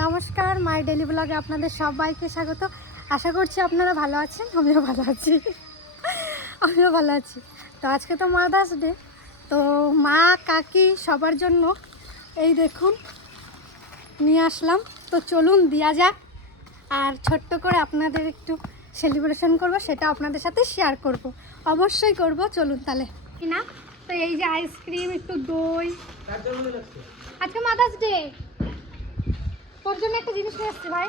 নমস্কার, মাই ডেলি ব্লগে আপনাদের সবাইকে স্বাগত। আশা করছি আপনারা ভালো আছেন। আমিও ভালো আছি। তো আজকে তো মাদার্স ডে, তো মা কাকি সবার জন্য এই দেখুন নিয়ে আসলাম। তো চলুন দেওয়া যাক, আর ছোট্ট করে আপনাদের একটু সেলিব্রেশন করব, সেটা আপনাদের সাথে শেয়ার করব, অবশ্যই করব। চলুন তাহলে না। তো এই যে আইসক্রিম, একটু দই, আজকে মাদার্স ডে, তোর জন্য একটা জিনিস নিয়ে আসছি ভাই।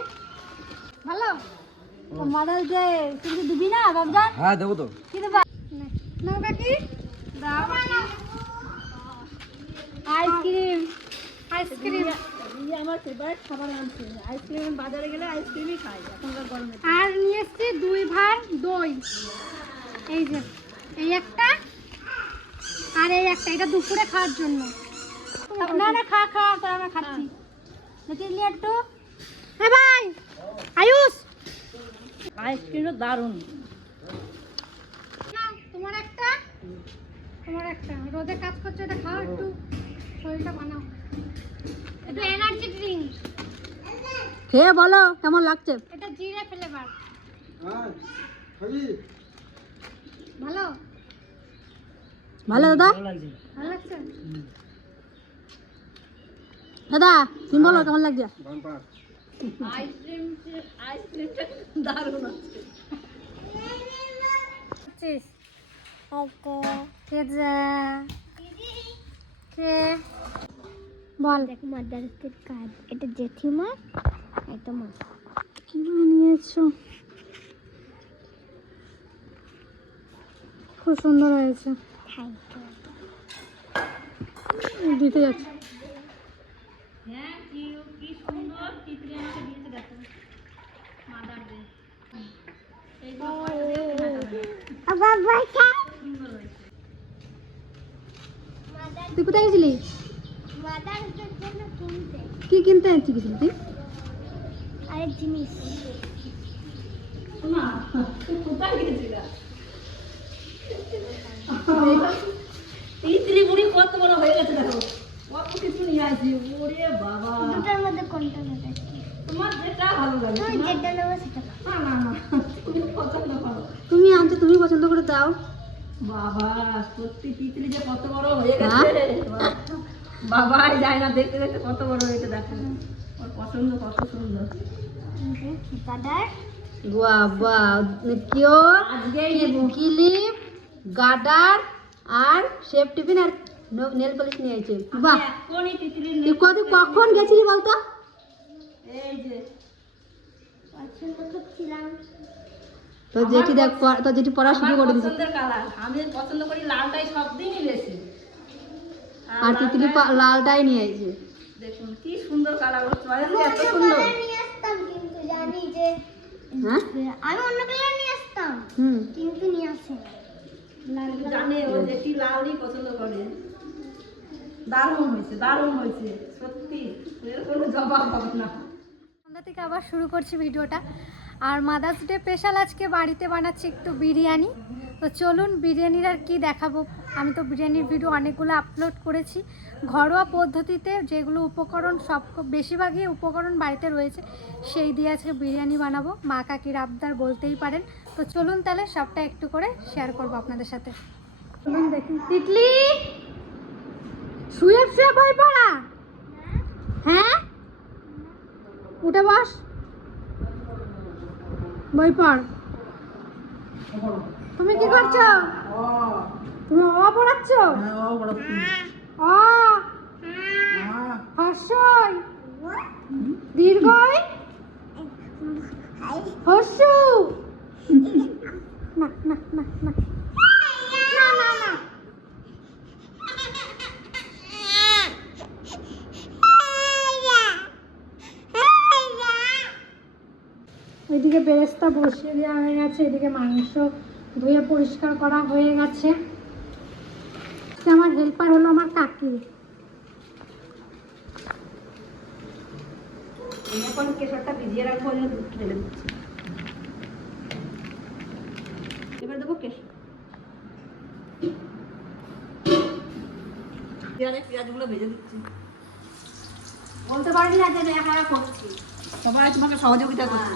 ভালো মাদার্স ডে, কিন্তু দিবি না বাবজান? হ্যাঁ দেবো তো। কি দেবা না কাকি? দাও আইসক্রিম। আইসক্রিম আমার ফেভারিট খাবার আনছি। আইসক্রিম বাজারে গেলে আইসক্রিমই খাই এখনকার গরমে। আর নিয়ে এসছি 2 ভার দই। এই যে এই একটা আর এই একটা, এটা দুপুরে খাওয়ার জন্য। না না খা খা, তো আমরা খাচ্ছি। দেখি একটু। হ্যাঁ ভাই আয়ুষ, আইসক্রিমটা দারুণ। তোমার একটা, তোমার একটা। রোদে কাজ করছো, এটা খাও, একটু শরীরটা বানাও। একটু এনার্জি ড্রিঙ্ক খেয়ে বলো কেমন লাগছে। এটা জিরে ফ্লেভার। হ্যাঁ খাবি? ভালো ভালো দাদা, ভালো লাগছে। দাদা তুমি বলো কেমন লাগছে। বাম্পার। আইসক্রিমটা দারুণ আছে। বল দেখো মাদারসের কার্ড, এটা জেঠিমা, এটা মা। কি বানিয়েছো, খুব সুন্দর হয়েছে। থ্যাংক দিতে যাচ্ছে। কি সুন্দর টিপরি আমাকে দিয়েছে দেখো মাদার ডে। তুই কোথায় গেছিলি? মাদারসের জন্য কিনতে কি কিনতে গেছিলি তুই? আরেক জিনিস। মা তুই কোথায় গেছিলা? টিপরি বুড়ি কত বড় হয়ে গেছে দেখো, কত কিছু নিয়ে আসি। ওরে বাবা, দুটার মধ্যে কোনটা নেবে? তোমার যেটা ভালো লাগে। তুমি যেটা নেবে সেটা না না না, তুমি পছন্দ করো। তুমি আনছো, তুমি পছন্দ করে দাও। বাবা সত্যি তিতলি যে কত বড় হয়ে গেছে। বাবাই যায় না, দেখতে দেখতে কত বড় হয়েছে দেখো। ওর পছন্দ কত সুন্দর। ঠিকাদার। বাবা কিওর আজকেই ক্লিপ, গার্ডার আর শেপ টিফিন আর নেল পলিশ নিয়ে আইছে। বাহ, এখনই তিতলির তুই কখন গেছিলি বলতো? এই যে পছন্দ করছিলাম। তোর জেঠি দেখ, তোর জেঠি পড়া শুরু করে দিয়েছে। পছন্দের কালার আমি পছন্দ করি লালটাই সব দিনই বেশি। আর তিতলি লালটাই নিয়ে আইছে। দেখুন কি সুন্দর কালার, ওর চয়েস এত সুন্দর। কালার নিয়ে আসতাম কিন্তু জানি যে হ্যাঁ আমি অন্য কালার নিয়ে আসতাম, হুম, কিন্তু নিয়ে আসি জানে ও যেটি লালই পছন্দ করে। দারুণ হয়েছে, দারুণ হয়েছে সত্যি, এর কোনো জবাব হবে না। সন্ধ্যা থেকে আবার শুরু করছি ভিডিওটা। আর মাদার্স ডে স্পেশাল আজকে বাড়িতে বানাচ্ছি একটু বিরিয়ানি। তো চলুন বিরিয়ানির আর কি দেখাবো। আমি তো বিরিয়ানির ভিডিও অনেকগুলো আপলোড করেছি, ঘরোয়া পদ্ধতিতে যেগুলো উপকরণ, সব বেশিরভাগই উপকরণ বাড়িতে রয়েছে, সেই দিয়ে আজকে বিরিয়ানি বানাবো। মা কাকির আবদার বলতেই পারেন। তো চলুন তাহলে সবটা একটু করে শেয়ার করবো আপনাদের সাথে। চলুন দেখুন। তিতলি শুয়ে শুয়ে বই পড়া? হ্যাঁ, উঠে বস, বই পড়। তুমি কি করছো? তুমি অ পড়াচ্ছ? অ হর্ষই দীর্ঘই হর্ষু। না না না না না না না। এদিকে বেরেস্তা বসিয়ে দেওয়া হয়ে গেছে, এদিকে মাংস ধুয়ে পরিষ্কার করা হয়ে গেছে। আমার হেল্পার হলো আমার কাকি। এখন কেশরটা ভিজিয়ে রাখবো, আমি দুধ ঢেলে দিচ্ছি। এবার দেবো কেশর, পেঁয়াজগুলো ভেজে দিচ্ছি। বলতে পারবি না যে আমি একা একা করছি। সবাই তোমাকে সহযোগিতা করছে,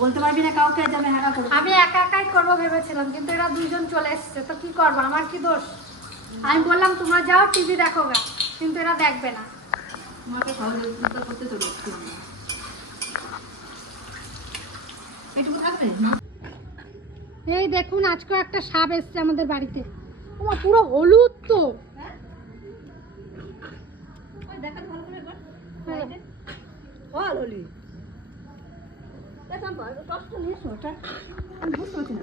বলতে পারবি না কাউকে যে আমি একা করছি। আমি একা একাই করবো ভেবেছিলাম, কিন্তু এরা দুইজন চলে এসছে, তো কি করবো, আমার কি দোষ? আমি বললাম তোমরা যাও টিভি দেখো গা, কিন্তু এরা দেখবে না। তোমাকে সহযোগিতা করতে চলে এসেছি। এটুকু থাকবে না? এই দেখুন আজকে একটা সাপ এসছে আমাদের বাড়িতে। ওমা পুরো হলুদ তো। ওই দেখাতে ভালো করে একবার। হ্যাঁ। বল হলি। দেখলাম তো, টসটা নিয়ে এসো, ওটা আমি বুঝতে পারছি না।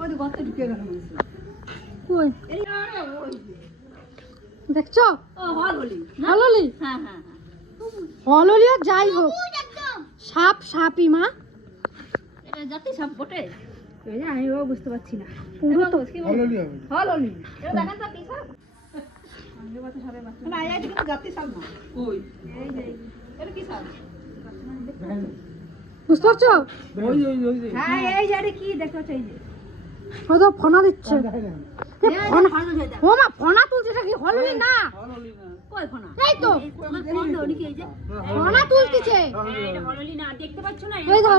ওই যে গর্তে ঢুকে গেল মনে হচ্ছে। কই এই আরে ওই যে। দেখছো? ও হল হলি। হললি? হ্যাঁ হ্যাঁ হ্যাঁ। হললি আর যাই হোক, সাপ সাপই মা। এটা জাতি সাপ বটে। এই যে আমিও বুঝতে পারছি না। পুরো তো হললি হবে। হল হলি। এটা দেখেন তো কি সাপ? আগে বাতে সাপের বাচ্চা। না এটা কিন্তু জাতি সাপ না। ওই এই যে এটা কি সাপ? বুঝতে পারছো? ওই ওই ওই যে হ্যাঁ এই যে এটা কি দেখতে পাচ্ছ এই যে। ও তো ফোনা দিচ্ছে। দেখা যায় না। এ, ফোনা- ও মা ফোনা তুলছে, এটা কি হললি না? হললি না। কই ফোনা? এই তো তোমার ফোন দাও নাকি এই যে? ফোনা তুলতিছে। এটা হললি না, দেখতে পাচ্ছ না? ওই দেখো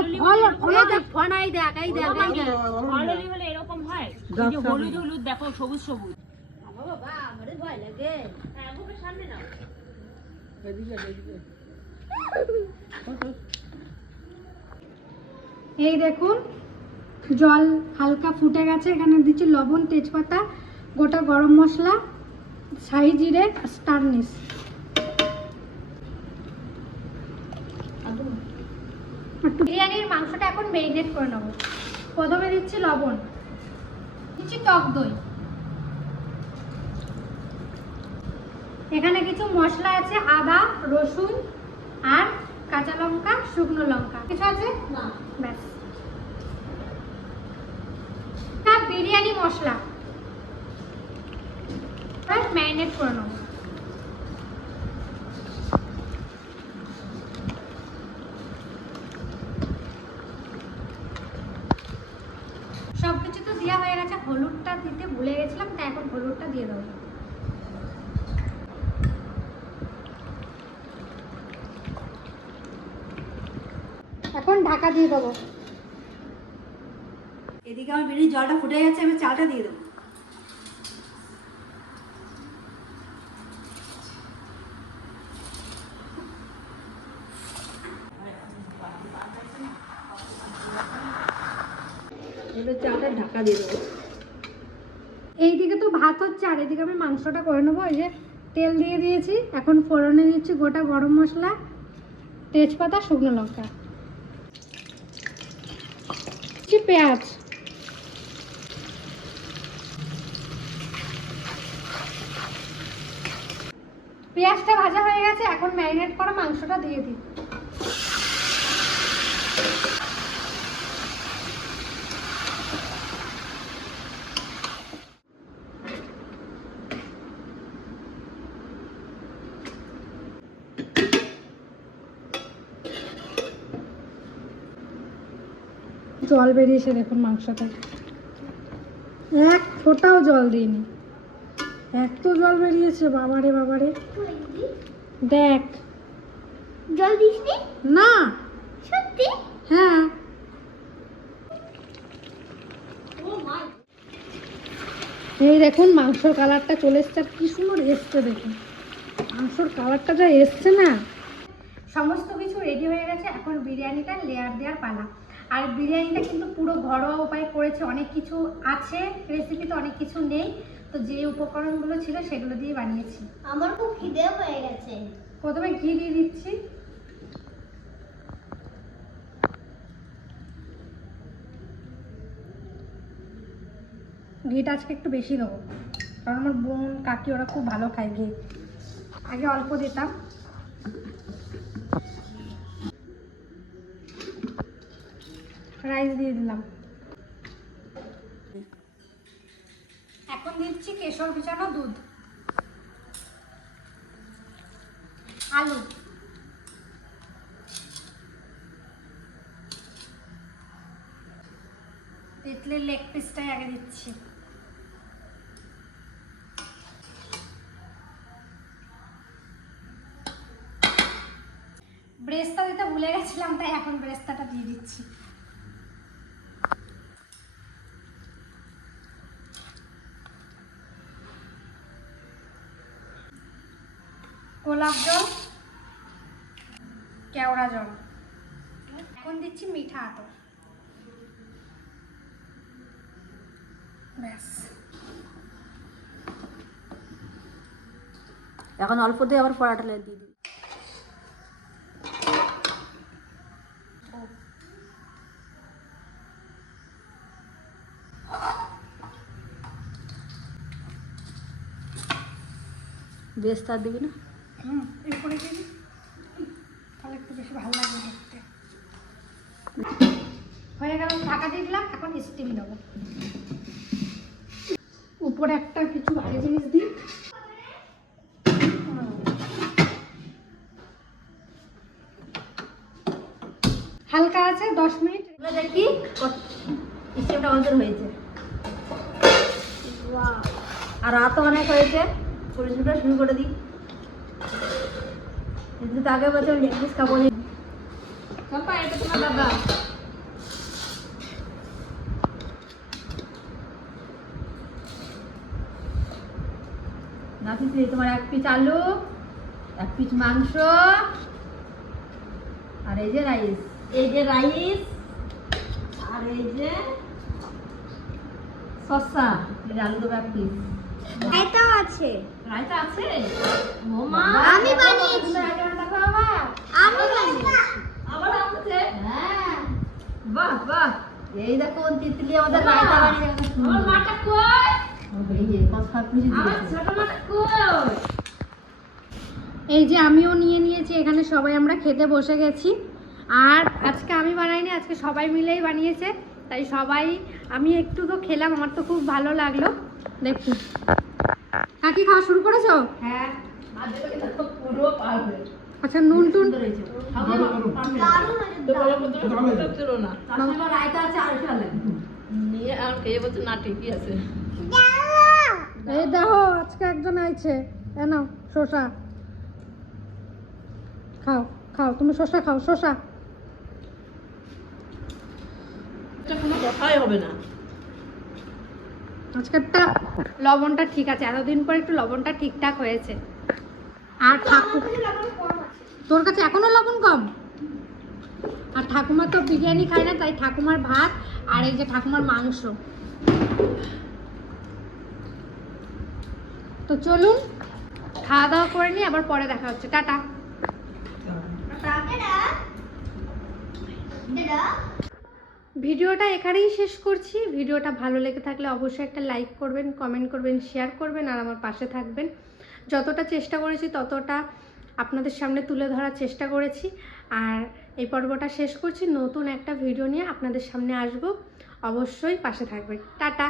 ফোনা দেখ। ফোনাই দেখ, এই দেখ, এই দেখ। হলুদ হলে এরকম হয়, এই যে হলুদ হলুদ দেখো, সবুজ সবুজ। বাবা আমারে ভয় লাগে। হ্যাঁ বুকের সামনে নাও। এদিকে এদিকে। এই দেখুন জল হালকা ফুটে গেছে, এখানে দিচ্ছি লবণ, তেজপাতা, গোটা গরম মশলা, শাহি জিরে, স্টারনিস। বিরিয়ানির মাংসটা এখন মেরিনেট করে নেব। প্রথমে দিচ্ছি লবণ, দিচ্ছি টক দই, এখানে কিছু মশলা আছে, আদা, রসুন আর কাঁচা লঙ্কা, শুকনো লঙ্কা। কিছু আছে না, ব্যাস। বিরিয়ানি মশলা ম্যারিনেট করে নেব। সবকিছু তো দেওয়া হয়ে গেছে, হলুদটা দিতে ভুলে গেছিলাম, তাই এখন হলুদটা দিয়ে দেবো। এখন ঢাকা দিয়ে দেবো। এদিকে আমার বিরিয়ানির জলটা ফুটে গেছে, আমি চালটা দিয়ে দেবো। এবার চালটা ঢাকা দিয়ে দেবো। এইদিকে তো ভাত হচ্ছে, আর এদিকে আমি মাংসটা করে নেবো। এই যে তেল দিয়ে দিয়েছি, এখন ফোড়নে দিচ্ছি গোটা গরম মশলা, তেজপাতা, শুকনো লঙ্কা, দিচ্ছি পেঁয়াজ, পেঁয়াজটা ভাজা হয়ে গেছে, এখন ম্যারিনেট করা মাংসটা দিয়ে দিই। জল বেরিয়েছে দেখুন মাংসতে, এক ফোঁটাও জল দিইনি, এত জল বেরিয়েছে, বাবারে বাবারে। দেখ। জল দিসনি? না। সত্যি? হ্যাঁ। এই দেখুন মাংসর কালারটা চলে এসছে, আর কি সুন্দর এসছে দেখুন, মাংসর কালারটা যা এসছে না। সমস্ত কিছু রেডি হয়ে গেছে, এখন বিরিয়ানিটা লেয়ার দেওয়ার পালা। আর বিরিয়ানিটা কিন্তু পুরো ঘরোয়া উপায় করেছে, অনেক কিছু আছে রেসিপিতে, অনেক কিছু নেই, তো যে উপকরণগুলো ছিল সেগুলো দিয়ে বানিয়েছি। আমার খুব খিদে হয়ে গেছে। প্রথমে ঘি দিয়ে দিচ্ছি, ঘিটা আজকে একটু বেশি দেবো, কারণ আমার বোন কাকি ওরা খুব ভালো খায় ঘি। আগে অল্প দিতাম। রাইস দিয়ে দিলাম, এখন দিচ্ছি কেশর ভিজানো দুধ, আলু, তেঁতুলের লেগ পিসটাই আগে দিচ্ছি, ভুলে গেছিলাম, তাই এখন বেরেস্তাটা দিয়ে দিচ্ছি। গোলাপ জল, কেওড়া জল, এখন দিচ্ছি মিঠা আতর। ব্যাস, এখন অল্প দিয়ে আবার পরাটা দিয়ে দিই। বেস্তা দিবি না? এরপরে দিবি, তাহলে একটু বেশি ভালো লাগবে দেখতে। হয়ে গেল, ঢাকা দিয়ে দিলাম, এখন স্টিম দেবো। উপরে একটা কিছু ভারী জিনিস দিই। হালকা আছে, 10 মিনিট। এবার দেখি স্টিমটা অন্তর হয়েছে। আর রাত অনেক হয়েছে, পরিষ্কারটা শুরু করে দিই। কিন্তু আগে বছর লেগপিস খাবো না। পাপা এটা তোমার দাদা। নাতি তোমার 1 পিস আলু, 1 পিস মাংস, আর এই যে রাইস, আর এই যে শসা, এই যে আলু দেবো 1 পিস। এটাও আছে। রায়তা আছে? ও মা, আমি বানিয়েছি। আমি বানিয়েছি। আবার আছে? হ্যাঁ। বাহ বাহ, এই দেখো তিতলি আমাদের রায়তা বানিয়ে গেছে। আমার মাটা কই? এই যে 5-7 পিস আমার দিয়েছে। ছোট মাটা কই? এই যে আমিও নিয়ে নিয়েছি, এখানে সবাই আমরা খেতে বসে গেছি। আর আজকে আমি বানাইনি, আজকে সবাই মিলেই বানিয়েছে, তাই সবাই, আমি একটু তো খেলাম, আমার তো খুব ভালো লাগলো। দেখুন, কাকি খাওয়া শুরু করেছো? হ্যাঁ, মাঝে মাঝে দেখো পুরো পারবে। আচ্ছা, নুন টুন রয়েছে। দারুণ হয়েছে। ছিল না। তার সঙ্গে রায়তা আছে আর ফেলে। নিয়ে আর খেয়ে বলছে না ঠিকই আছে। এই দেখো, আজকে একজন আইছে, এ নাও শসা খাও, খাও তুমি শসা খাও, শসা। এটা কোনো কথাই হবে না। আজকেরটা লবণটা ঠিক আছে, এতদিন পর একটু লবণটা ঠিকঠাক হয়েছে। আর তোর কাছে এখনো লবণ কম? আর ঠাকুমা তো বিরিয়ানি খায় না, তাই ঠাকুমার ভাত আর এই যে ঠাকুমার মাংস। তো চলুন খাওয়া দাওয়া করে নিই, আবার পরে দেখা হচ্ছে। টাটা। ভিডিওটা এখানেই শেষ করছি। ভিডিওটা ভালো লেগে থাকলে অবশ্যই একটা লাইক করবেন, কমেন্ট করবেন, শেয়ার করবেন, আর আমার পাশে থাকবেন। যতটা চেষ্টা করেছি ততটা আপনাদের সামনে তুলে ধরার চেষ্টা করেছি। আর এই পর্বটা শেষ করছি, নতুন একটা ভিডিও নিয়ে আপনাদের সামনে আসব। অবশ্যই পাশে থাকবেন। টাটা।